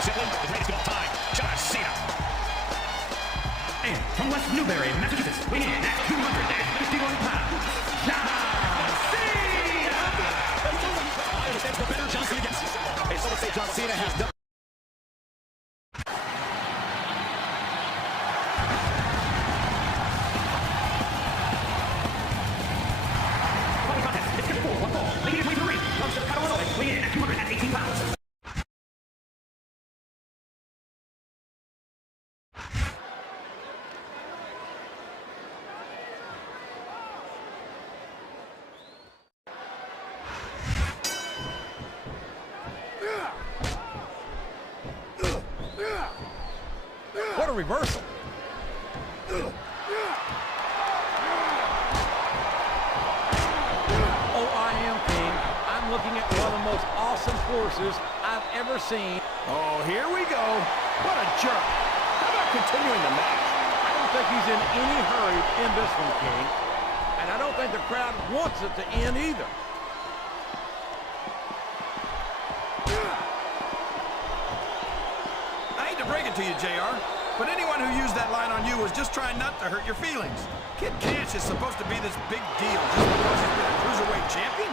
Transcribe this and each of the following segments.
Basically, the greatest of all time, John Cena. And from West Newbury, Massachusetts, weighing in at 251 pounds, John Cena! I understand the better John Cena gets. Hey, someone say John Cena has done. Weighing in at 218 pounds. What a reversal. Oh, I am King. I'm looking at one of the most awesome forces I've ever seen. Oh, here we go. What a jerk. How about continuing the match? I don't think he's in any hurry in this one, King. And I don't think the crowd wants it to end either. I hate to break it to you, JR, but anyone who used that line on you was just trying not to hurt your feelings. Kid Cash is supposed to be this big deal just because he's been a cruiserweight champion?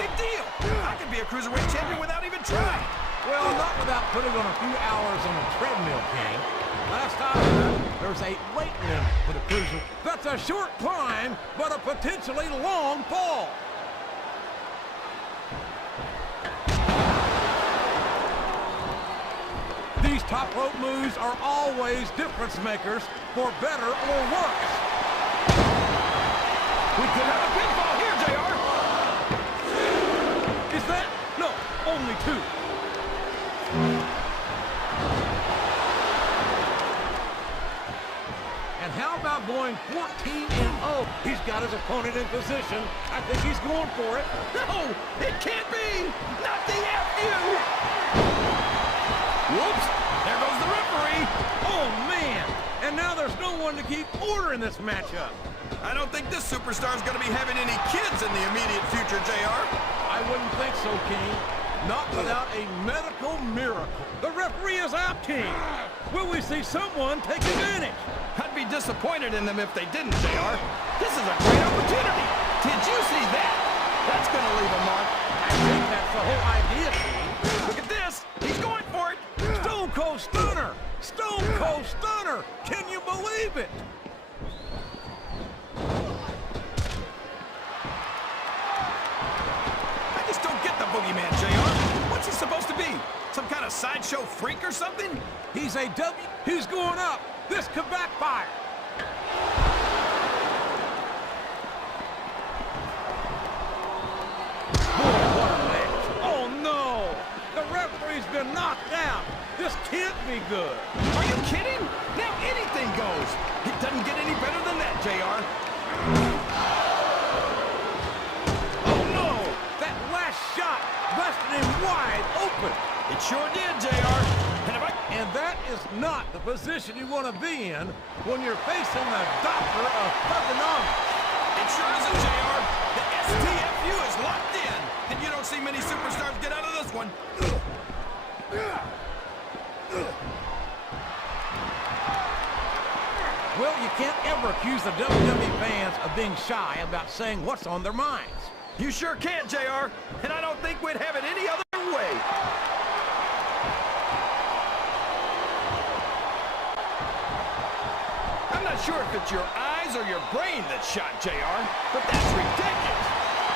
Big deal! I could be a cruiserweight champion without even trying. Well, not without putting on a few hours on the treadmill, King. Last time I heard, there's a weight limit for the cruiser. That's a short climb, but a potentially long fall. These top rope moves are always difference makers for better or worse. We could have a pinfall here, JR. Is that? No, only two. And how about going 14-0? He's got his opponent in position. I think he's going for it. No, it can't be. Not the FU. Whoops, there goes the referee. Oh, man. And now there's no one to keep order in this matchup. I don't think this superstar's going to be having any kids in the immediate future, JR. I wouldn't think so, King. Not without a medical miracle. The referee is out, King. Will we see someone take advantage? I'd be disappointed in them if they didn't, JR. This is a great opportunity. Did you see that? That's going to leave a mark. I think that's the whole idea, King. Look at this. He's going for it. Stone Cold Stunner! Stone Cold Stunner! Can you believe it? I just don't get the boogeyman, JR. What's he supposed to be? Some kind of sideshow freak or something? He's a W. He's going up. This could backfire. Boy, what a match. Oh, no. The referee's been knocked out. This can't be good. Are you kidding? Now anything goes. It doesn't get any better than that, JR. Oh, no. That last shot busted him wide open. It sure did, JR. And that is not the position you want to be in when you're facing the doctor of thugonomics. It sure isn't, JR. The STFU is locked in, and you don't see many superstars get out of this one. Well, you can't ever accuse the WWE fans of being shy about saying what's on their minds. You sure can't, JR, and I don't think we'd have it any other way. I'm not sure if it's your eyes or your brain that shot, JR, but that's ridiculous.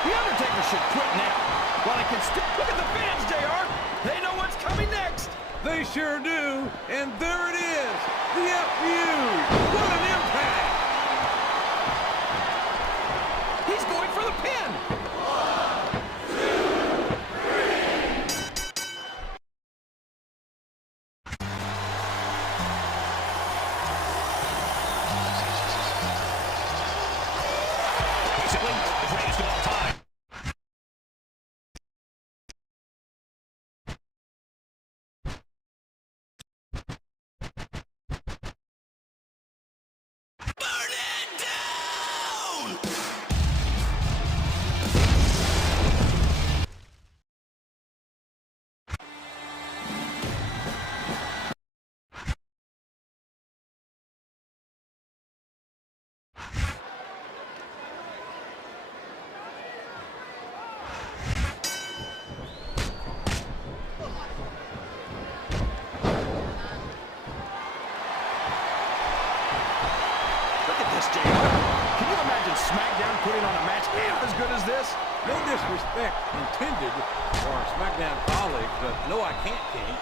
The Undertaker should quit now. While he can still look at the fans, JR. They know what's coming next. They sure do, and there it is, the FU. What an impact! He's going for the pin. 1, 2, 3. Basically, the greatest of all time. as good as this? No disrespect intended for our SmackDown colleagues, but no, I can't, King.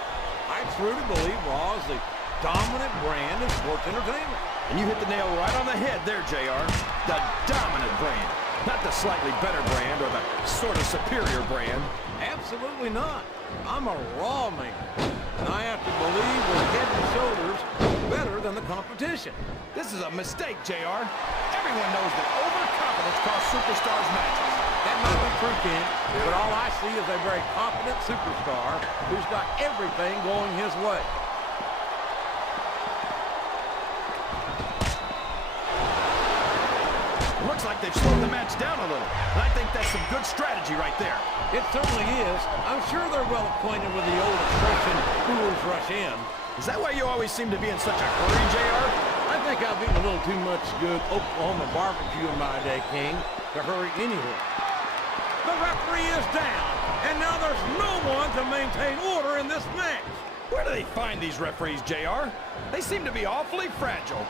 I truly believe Raw is the dominant brand in sports entertainment. And you hit the nail right on the head there, JR. The dominant brand. Not the slightly better brand or the sort of superior brand. Absolutely not. I'm a Raw man, and I have to believe we're head and shoulders better than the competition. This is a mistake, JR. Everyone knows that overconfidence costs superstars matches. That might be true, King, but all I see is a very confident superstar who's got everything going his way. Looks like they've slowed the match down a little. And I think that's some good strategy right there. It certainly is. I'm sure they're well acquainted with the old expression, fools rush in. Is that why you always seem to be in such a hurry, JR? I think I've eaten a little too much good Oklahoma barbecue in my day, King, to hurry anywhere. The referee is down, and now there's no one to maintain order in this match. Where do they find these referees, JR? They seem to be awfully fragile.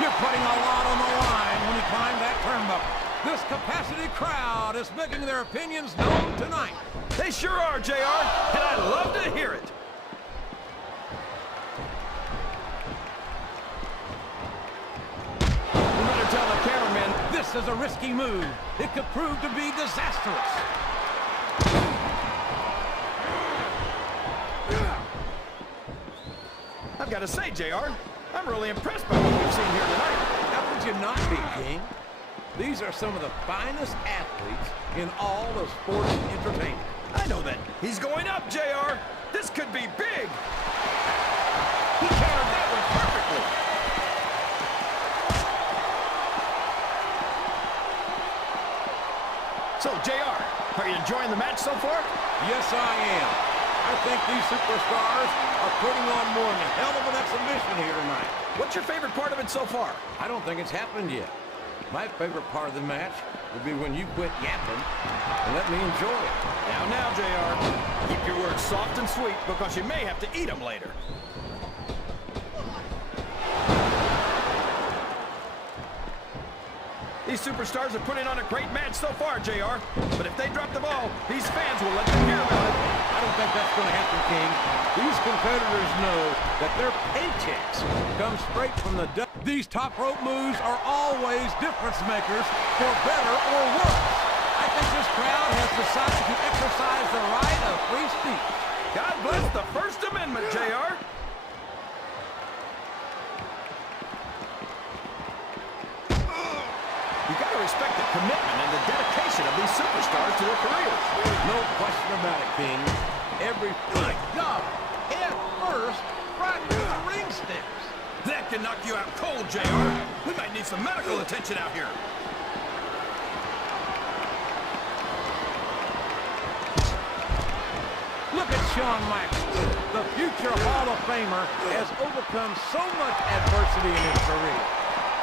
You're putting a lot on the line when you climb that turnbuckle. This capacity crowd is making their opinions known tonight. They sure are, JR, and I love to hear it. You better tell the cameraman this is a risky move. It could prove to be disastrous. I've got to say, JR, I'm really impressed by what we've seen here tonight. How could you not be, King? These are some of the finest athletes in all of sports entertainment. I know that. He's going up, JR. This could be big. He countered that one perfectly. So, JR, are you enjoying the match so far? Yes, I am. I think these superstars are putting on more than a hell of an exhibition here tonight. What's your favorite part of it so far? I don't think it's happened yet. My favorite part of the match would be when you quit yapping and let me enjoy it. Now, JR, keep your words soft and sweet because you may have to eat them later. These superstars are putting on a great match so far, JR. But if they drop the ball, these fans will let them hear about it. I don't think that's going to happen, King. These competitors know that their paychecks come straight from the These top rope moves are always difference makers for better or worse. I think this crowd has decided to exercise the right of free speech. God bless the First Amendment, JR. You gotta respect the commitment and the dedication of these superstars to their careers. No question about it, King. My God, head first, right through the ring steps. That can knock you out cold, JR. We might need some medical attention out here. Look at Shawn Michaels. The future Hall of Famer has overcome so much adversity in his career.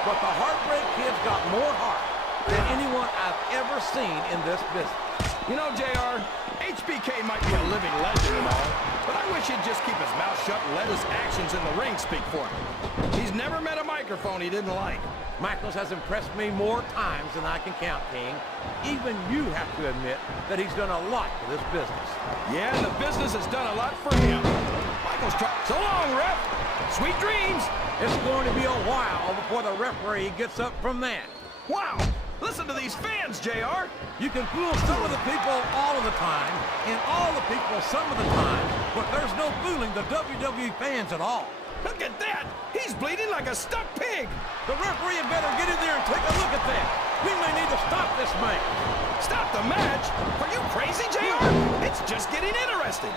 But the Heartbreak Kid's got more heart than anyone I've ever seen in this business. You know, JR, HBK might be a living legend and all, but I wish he'd just keep his mouth shut and let his actions in the ring speak for him. He's never met a microphone he didn't like. Michaels has impressed me more times than I can count, King. Even you have to admit that he's done a lot for this business. Yeah, and the business has done a lot for him. Michaels so long, ref. Sweet dreams. It's going to be a while before the referee gets up from that. Wow. Listen to these fans, JR. You can fool some of the people all of the time, and all the people some of the time, but there's no fooling the WWE fans at all. Look at that. He's bleeding like a stuck pig. The referee had better get in there and take a look at that. We may need to stop this match. Stop the match? Are you crazy, JR? It's just getting interesting.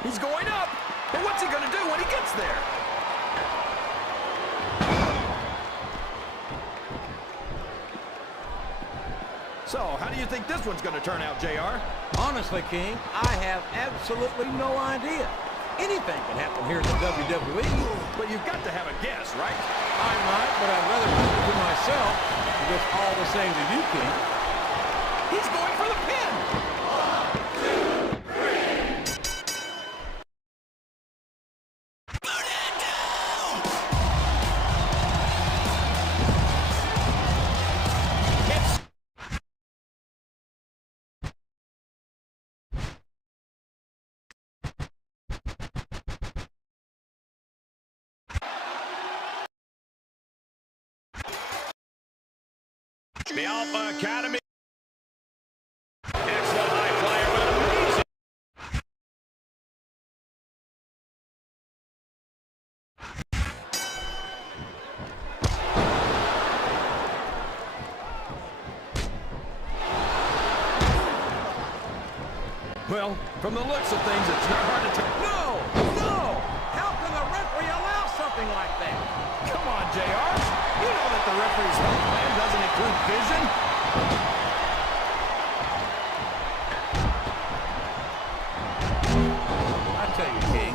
He's going up, but what's he going to do when he gets there? So, how do you think this one's going to turn out, JR? Honestly, King, I have absolutely no idea. Anything can happen here in the WWE. But you've got to have a guess, right? I might, but I'd rather keep it to myself. It's all the same to you, King. He's going for the pin! The Alpha Academy. Excellent high flyer with an amazing. Well, from the looks of things, it's not hard to tell. No! No! How can the referee allow something like that? Come on, JR. You know that the referee's health plan doesn't include vision. I tell you, King,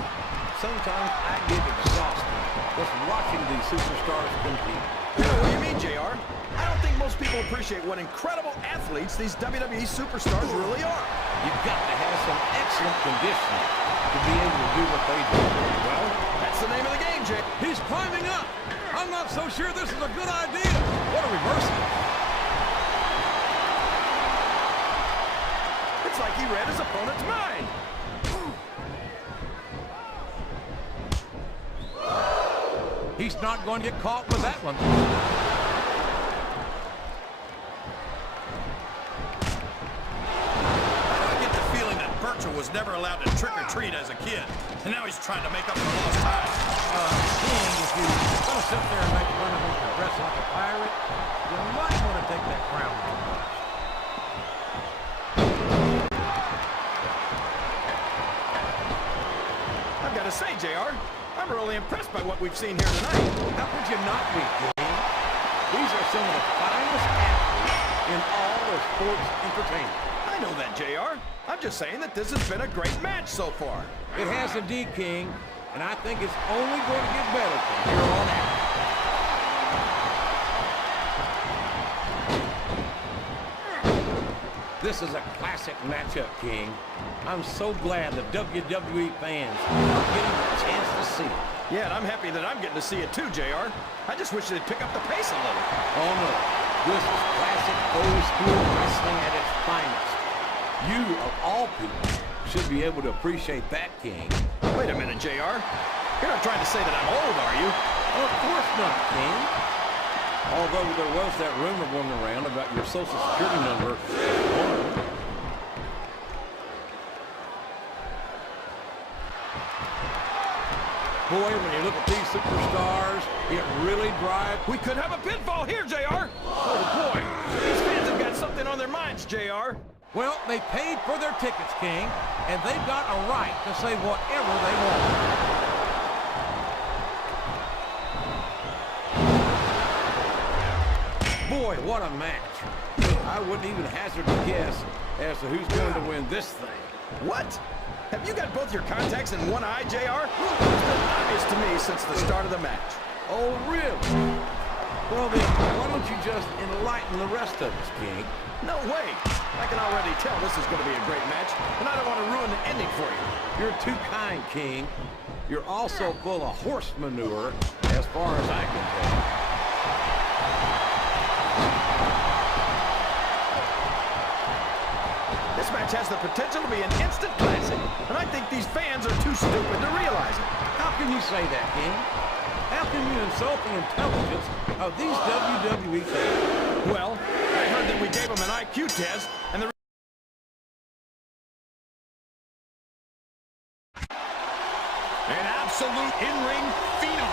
sometimes I get exhausted just watching these superstars compete. What do you mean, JR? I don't think most people appreciate what incredible athletes these WWE superstars really are. You've got to have some excellent conditioning to be able to do what they do. Well, that's the name of the game, Jay. He's climbing up. I'm not so sure this is a good idea. What a reversal. It's like he read his opponent's mind. He's not going to get caught with that one. Was never allowed to trick-or-treat as a kid, and now he's trying to make up for lost time. King, if you're going to sit there and make fun of him for dressing like a pirate, you might want to take that crown with you. I've got to say, JR, I'm really impressed by what we've seen here tonight. How could you not be, King? These are some of the finest athletes in all of sports entertainment. I know that, JR. I'm just saying that this has been a great match so far. It has indeed, King, and I think it's only going to get better from here on out. This is a classic matchup, King. I'm so glad the WWE fans are getting a chance to see it. Yeah, and I'm happy that I'm getting to see it too, JR. I just wish they'd pick up the pace a little. Oh, no. This is classic old-school wrestling at its finest. You, of all people, should be able to appreciate that, King. Wait a minute, JR. You're not trying to say that I'm old, are you? Of course not, King. Although there was that rumor going around about your Social Security number. Boy, when you look at these superstars, it really drives. We could have a pinfall here, JR. Oh, boy. These fans have got something on their minds, JR. Well, they paid for their tickets, King, and they've got a right to say whatever they want. Boy, what a match. I wouldn't even hazard a guess as to who's going to win this thing. What? Have you got both your contacts in one eye, JR? It's been obvious to me since the start of the match. Oh, really? Well, then, why don't you just enlighten the rest of us, King? No way. I can already tell this is going to be a great match, and I don't want to ruin the ending for you. You're too kind, King. You're also full of horse manure, as far as I can tell. This match has the potential to be an instant classic, and I think these fans are too stupid to realize it. How can you say that, King? How can you insult the intelligence of these WWE fans? Well, I heard that we gave them an IQ test, and the An absolute in-ring phenom.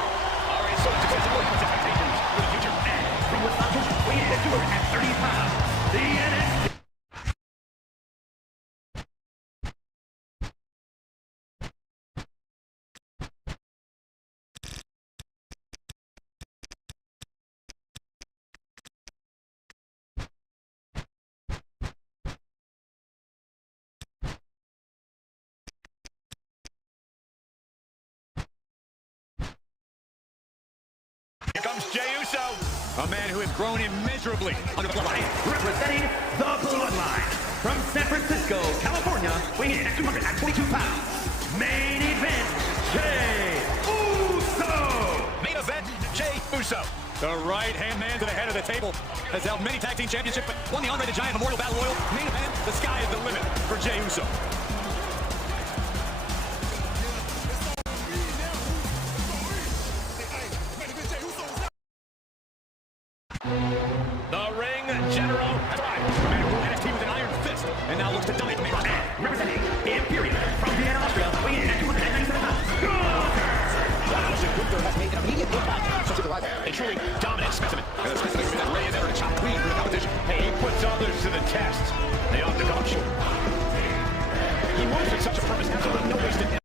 All right, so to physical expectations for the future. And from Wisconsin, weighing at 230 pounds, the NXT. Here comes Jey Uso, a man who has grown immeasurably under the bloodline. Representing the Bloodline from San Francisco, California, weighing in at 222 pounds. Main event, Jey Uso. Main event, Jey Uso. The right-hand man to the head of the table has held many tag team championships, but won the Andre the Giant Memorial Battle Royal. Main event, the sky is the limit for Jey Uso. The ring looks to dominate the main roster. Representing Imperium from Vienna, Austria, weighing in at 297 pounds, Gunther! Gunther has made an immediate impact to the rival. A truly dominant specimen. And a specimen that Ray is ever to chop clean through the competition. Hey, he puts others to the test. They ought to come up short. He moves with such a purpose, absolutely no wasted.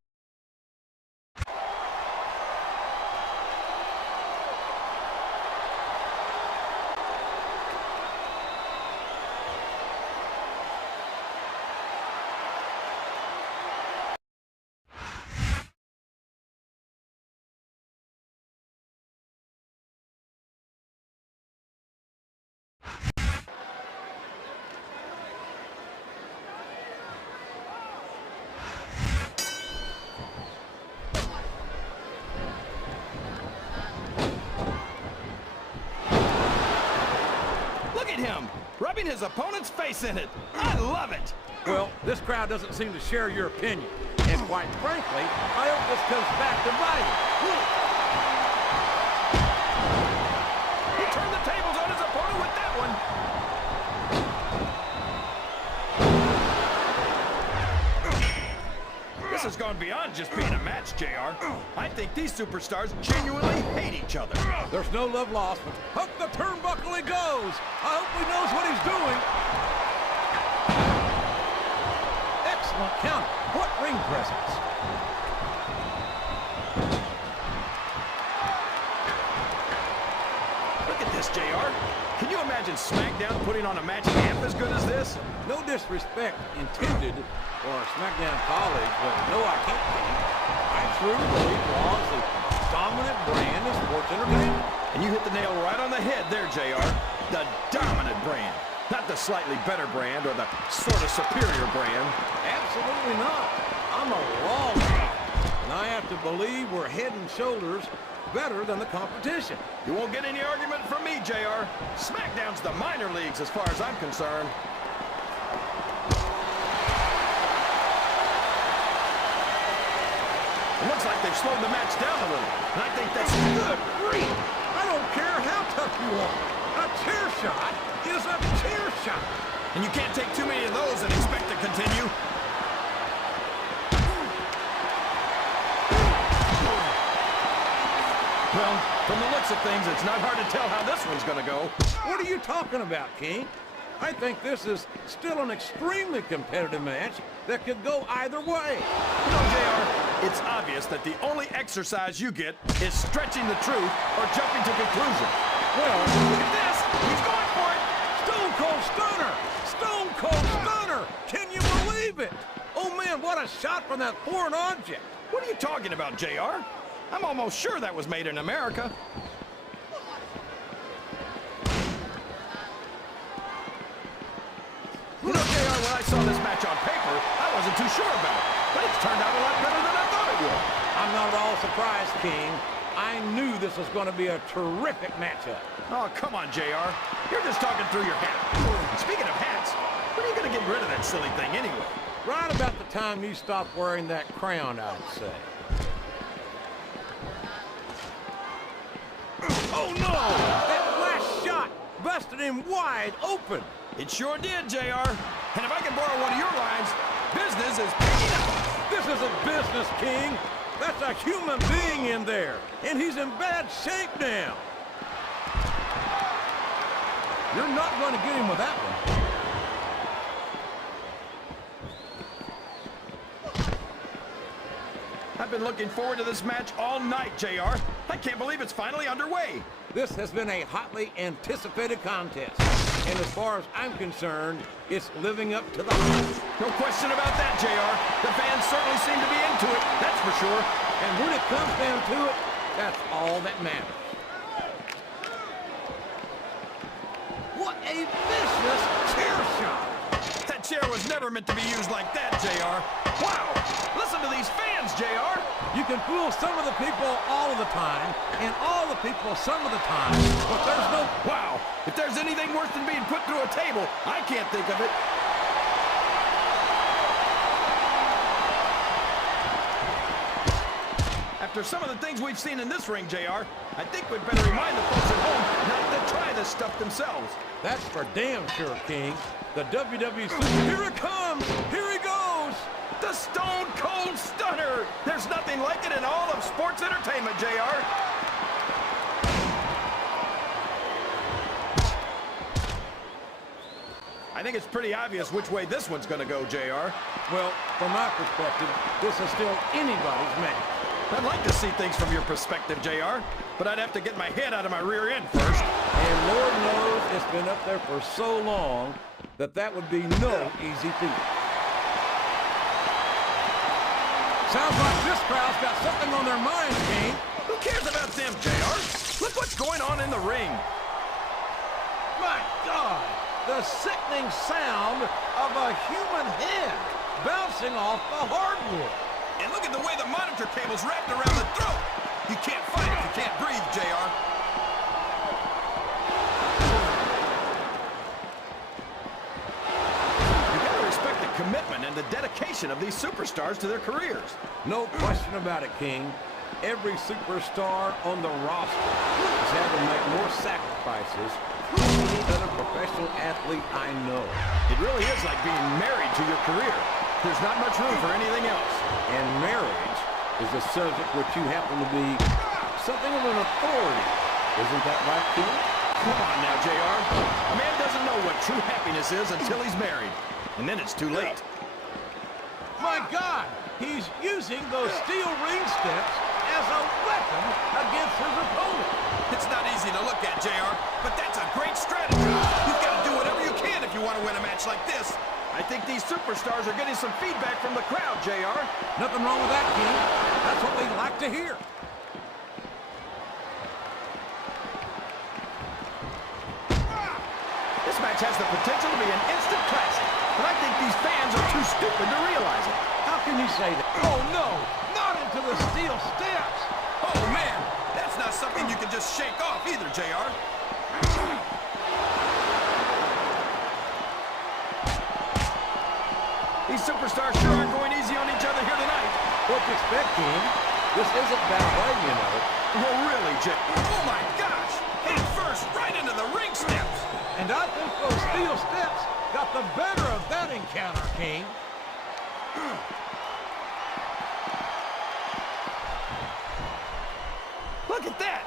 Him, rubbing his opponent's face in it. I love it. Well, this crowd doesn't seem to share your opinion. And quite frankly, I hope this comes back to bite him. He turned the tables on his opponent with that one. This has gone beyond just being a match, JR. I think these superstars genuinely hate each other. There's no love lost, but up the turnbuckle he goes. I hope he knows what he's doing. Excellent counter. What ring presence. Look at this, JR. Can you imagine SmackDown putting on a match half as good as this? No disrespect intended for our SmackDown colleagues, but no, I can't think. I truly believe Raw is the dominant brand of sports entertainment. And you hit the nail right on the head there, JR. The dominant brand. Not the slightly better brand or the sort of superior brand. Absolutely not. I'm a Raw man, and I have to believe we're head and shoulders better than the competition. You won't get any argument from me, JR. SmackDown's the minor leagues as far as I'm concerned. It looks like they've slowed the match down a little, and I think that's good grief. I don't care how tough you are. A chair shot is a chair shot. And you can't take too many of those and expect to continue. Well, from the looks of things, it's not hard to tell how this one's going to go. What are you talking about, King? I think this is still an extremely competitive match that could go either way. You know, JR, it's obvious that the only exercise you get is stretching the truth or jumping to conclusions. Well, Look at this! He's going for it! Stone Cold Stunner! Stone Cold Stunner! Can you believe it? Oh, man, what a shot from that foreign object. What are you talking about, JR? I'm almost sure that was made in America. You know, JR, when I saw this match on paper, I wasn't too sure about it. But it's turned out a lot better than I thought it would. I'm not at all surprised, King. I knew this was going to be a terrific matchup. Oh, come on, JR. You're just talking through your hat. And speaking of hats, when are you going to get rid of that silly thing anyway? Right about the time you stop wearing that crown, I'd say. Oh, no! That last shot busted him wide open. It sure did, JR. And if I can borrow one of your lines, business is picking up. This isn't business, King. That's a human being in there, and he's in bad shape now. You're not going to get him with that one. I've been looking forward to this match all night, JR. I can't believe it's finally underway. This has been a hotly anticipated contest, and as far as I'm concerned, it's living up to the hype. No question about that, JR. The fans certainly seem to be into it, that's for sure. And when it comes down to it, that's all that matters. What a vicious chair shot! That chair was never meant to be used like that, JR. Wow! Listen to these fans, JR. You can fool some of the people all of the time, and all the people some of the time, but there's no... Wow! If there's anything worse than being put through a table, I can't think of it. After some of the things we've seen in this ring, JR, I think we'd better remind the folks at home not to try this stuff themselves. That's for damn sure, King. the WWE Super. Here it comes! Here he goes! The Stone Cold Stunner! There's nothing like it in all of sports entertainment, JR. I think it's pretty obvious which way this one's going to go, JR. Well, from my perspective, this is still anybody's match. I'd like to see things from your perspective, JR, but I'd have to get my head out of my rear end first. And Lord knows it's been up there for so long that that would be no easy feat. Sounds like this crowd's got something on their minds, King. Who cares about them, JR? Look what's going on in the ring. My God! The sickening sound of a human head bouncing off the hardwood. And look at the way the monitor cable's wrapped around the throat. You can't fight if you can't breathe, JR. You gotta respect the commitment and the dedication of these superstars to their careers. No question about it, King. Every superstar on the roster has had to make more sacrifices than any other professional athlete I know. It really is like being married to your career. There's not much room for anything else. And marriage is a subject which you happen to be something of an authority. Isn't that right, King? Come on now, JR. A man doesn't know what true happiness is until he's married. And then it's too late. My God! He's using those steel ring steps as a weapon against his opponent. It's not easy to look at, JR, but that's a great strategy. You've got to do whatever you can if you want to win a match like this. I think these superstars are getting some feedback from the crowd, JR. Nothing wrong with that, King. That's what we like to hear. This match has the potential to be an instant classic, but I think these fans are too stupid to realize it. How can you say that? Oh, no! Not into the steel steps! Oh, man! That's not something you can just shake off either, JR. These superstars sure aren't going easy on each other here tonight. What you expect, King? This isn't ballet, you know. Oh, really, Jay? Oh, my gosh! Head first, right into the ring steps. And I think those steel steps got the better of that encounter, King. Look at that!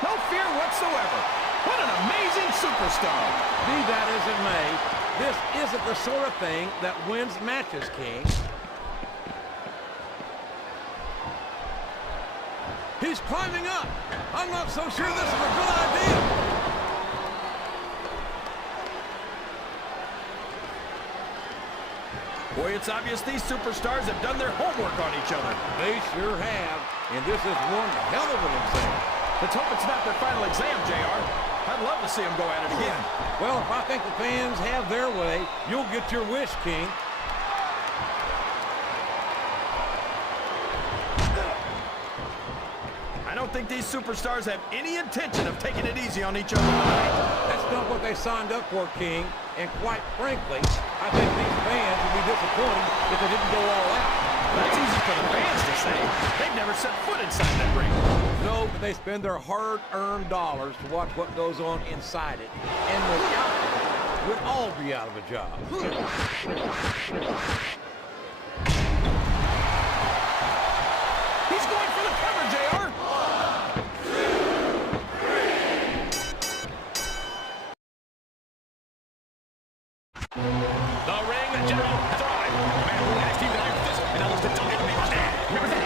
No fear whatsoever. What an amazing superstar. Be that as it may, this isn't the sort of thing that wins matches, King. He's climbing up. I'm not so sure this is a good idea. Boy, it's obvious these superstars have done their homework on each other. They sure have, and this is one hell of an exam. Let's hope it's not their final exam, JR. I'd love to see them go at it again. Well, if I think the fans have their way, you'll get your wish, King. I don't think these superstars have any intention of taking it easy on each other tonight. That's not what they signed up for, King. And quite frankly, I think these fans would be disappointed if they didn't go all out. That's easy for the fans to say. They've never set foot inside that ring. No, but they spend their hard-earned dollars to watch what goes on inside it. And without it, we'd all be out of a job. He's going for the cover, JR. The ring general has arrived. The man who NXT valued this and almost dominated me. Represent